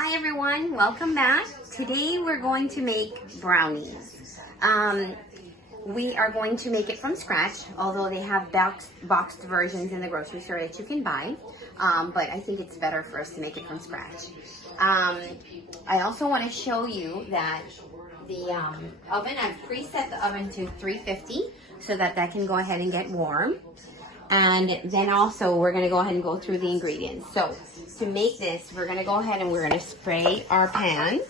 Hi everyone, welcome back. Today we're going to make brownies. We are going to make it from scratch, although they have boxed versions in the grocery store that you can buy. But I think it's better for us to make it from scratch. I also want to show you that the oven, I've preset the oven to 350 so that can go ahead and get warm. And then also we're going to go ahead and go through the ingredients. So to make this, we're going to go ahead and we're going to spray our pan.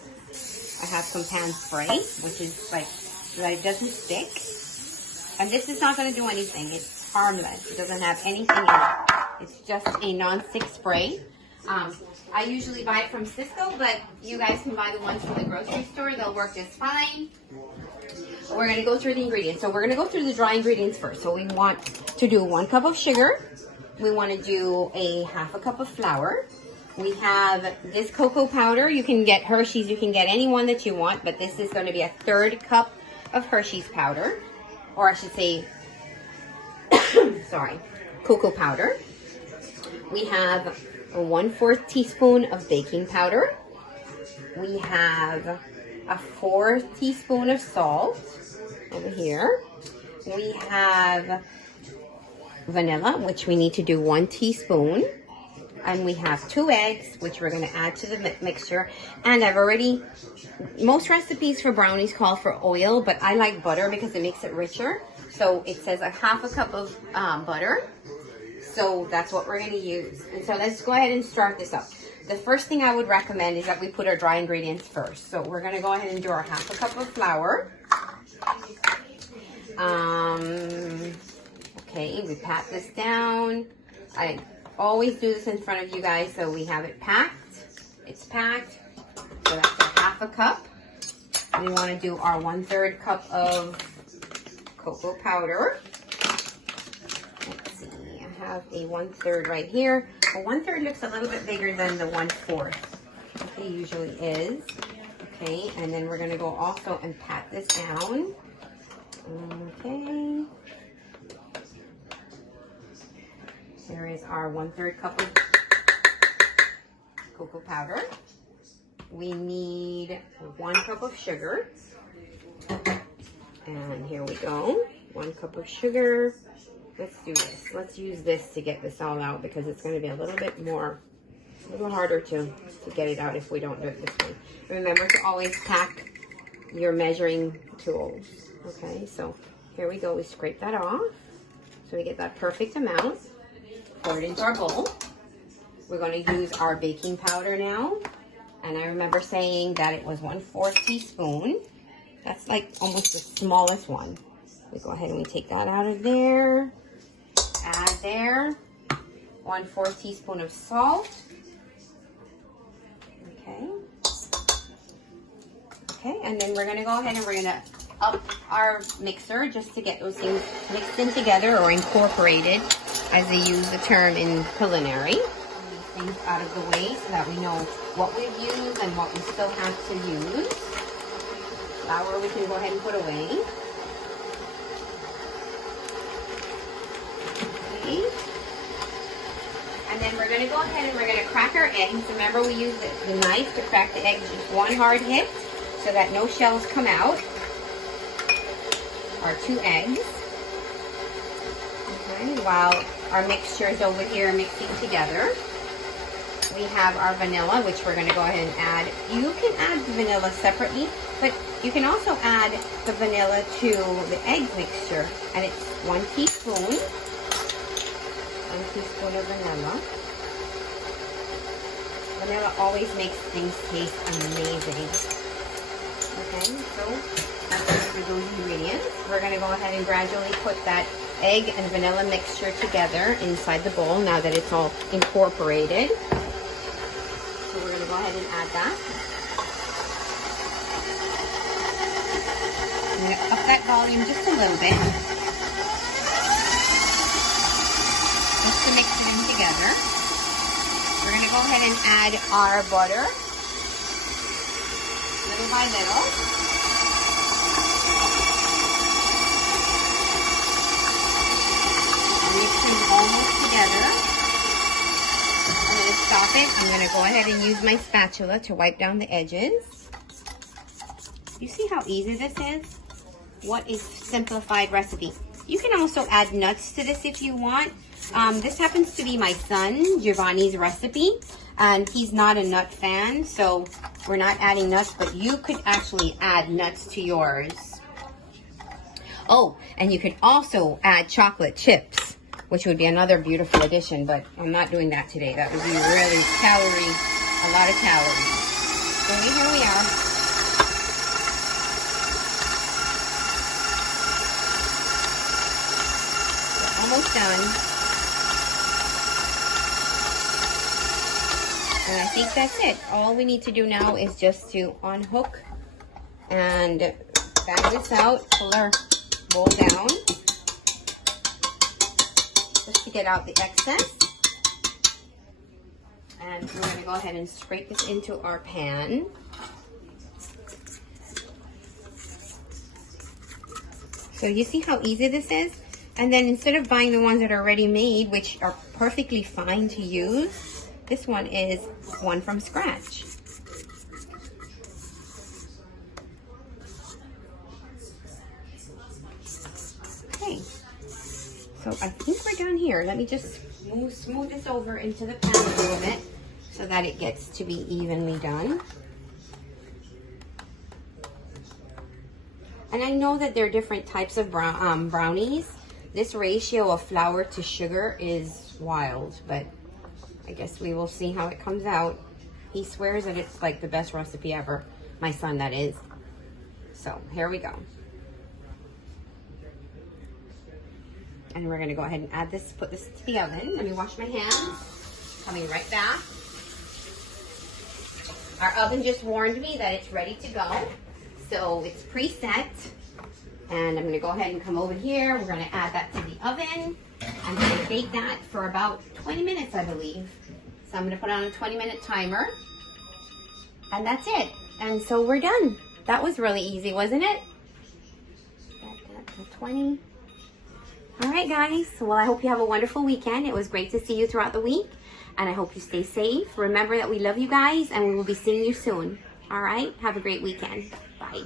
I have some pan spray, which is like so that it doesn't stick. And this is not going to do anything. It's harmless. It doesn't have anything in it. It's just a non-stick spray. I usually buy it from Cisco, but you guys can buy the ones from the grocery store. They'll work just fine. We're going to go through the ingredients. So we're going to go through the dry ingredients first. So we want to do 1 cup of sugar. We want to do a ½ a cup of flour. We have this cocoa powder. You can get Hershey's. You can get any one that you want, but this is going to be a 1/3 cup of Hershey's powder. Or I should say, sorry, cocoa powder. We have a 1/4 teaspoon of baking powder. We have a 4 teaspoon of salt over here. We have vanilla, which we need to do 1 teaspoon. And we have 2 eggs, which we're going to add to the mixture. And most recipes for brownies call for oil, but I like butter because it makes it richer. So it says a ½ a cup of butter. So that's what we're going to use. And so let's go ahead and start this up. The first thing I would recommend is that we put our dry ingredients first. So we're going to go ahead and do our ½ a cup of flour. Okay, we pat this down. I always do this in front of you guys so we have it packed. It's packed. So that's our ½ a cup. We want to do our 1/3 cup of cocoa powder. Let's see, I have a 1/3 right here. A 1/3 looks a little bit bigger than the 1/4. It usually is. Okay, and then we're going to go also and pat this down. Okay. There is our 1/3 cup of cocoa powder. We need 1 cup of sugar. And here we go. 1 cup of sugar. Let's do this. Let's use this to get this all out because it's going to be a little harder to get it out if we don't do it this way. Remember to always pack your measuring tools. Okay, so here we go. We scrape that off. So we get that perfect amount. Pour it into our bowl. We're going to use our baking powder now. And I remember saying that it was 1/4 teaspoon. That's like almost the smallest one. We go ahead and we take that out of there. Add there 1/4 teaspoon of salt. Okay. Okay, and then we're going to go ahead and we're going to up our mixer just to get those things mixed in together or incorporated, as they use the term in culinary. These things out of the way so that we know what we've used and what we still have to use. Flour we can go ahead and put away. Okay. And then we're going to go ahead and we're going to crack our eggs. Remember, we use the knife to crack the eggs with 1 hard hit so that no shells come out. Our 2 eggs. Okay, while our mixture is over here mixing together. We have our vanilla, which we're going to go ahead and add. You can add the vanilla separately, but you can also add the vanilla to the egg mixture. And it's 1 teaspoon. 1 teaspoon of vanilla. Vanilla always makes things taste amazing. Okay, so after those ingredients, we're going to go ahead and gradually put that egg and vanilla mixture together inside the bowl now that it's all incorporated. So we're going to go ahead and add that. I'm going to up that volume just a little bit. Just to mix it in together. We're going to go ahead and add our butter. Little by little. Mix them almost together. And then to stop it, I'm going to go ahead and use my spatula to wipe down the edges. You see how easy this is? What a simplified recipe. You can also add nuts to this if you want. This happens to be my son, Giovanni's recipe, and he's not a nut fan, so we're not adding nuts, but you could actually add nuts to yours. Oh, and you could also add chocolate chips, which would be another beautiful addition, but I'm not doing that today. That would be really a lot of calories. So here we are. We're almost done. And I think that's it. All we need to do now is just to unhook and bag this out, pull our bowl down, just to get out the excess. And we're going to go ahead and scrape this into our pan. So you see how easy this is? And then instead of buying the ones that are already made, which are perfectly fine to use, this one is one from scratch. Okay, so I think we're done here. Let me just smooth this over into the pan a little bit so that it gets to be evenly done. And I know that there are different types of brownies. This ratio of flour to sugar is wild, but I guess we will see how it comes out. He swears that it's like the best recipe ever. My son, that is. So here we go. And we're gonna go ahead and add this, put this to the oven. Let me wash my hands. Coming right back. Our oven just warned me that it's ready to go. So it's preset. And I'm gonna go ahead and come over here. We're gonna add that to the oven. I'm going to bake that for about 20 minutes, I believe. So I'm going to put on a 20-minute timer. And that's it. And so we're done. That was really easy, wasn't it? 20. All right, guys. Well, I hope you have a wonderful weekend. It was great to see you throughout the week. And I hope you stay safe. Remember that we love you guys, and we will be seeing you soon. All right? Have a great weekend. Bye.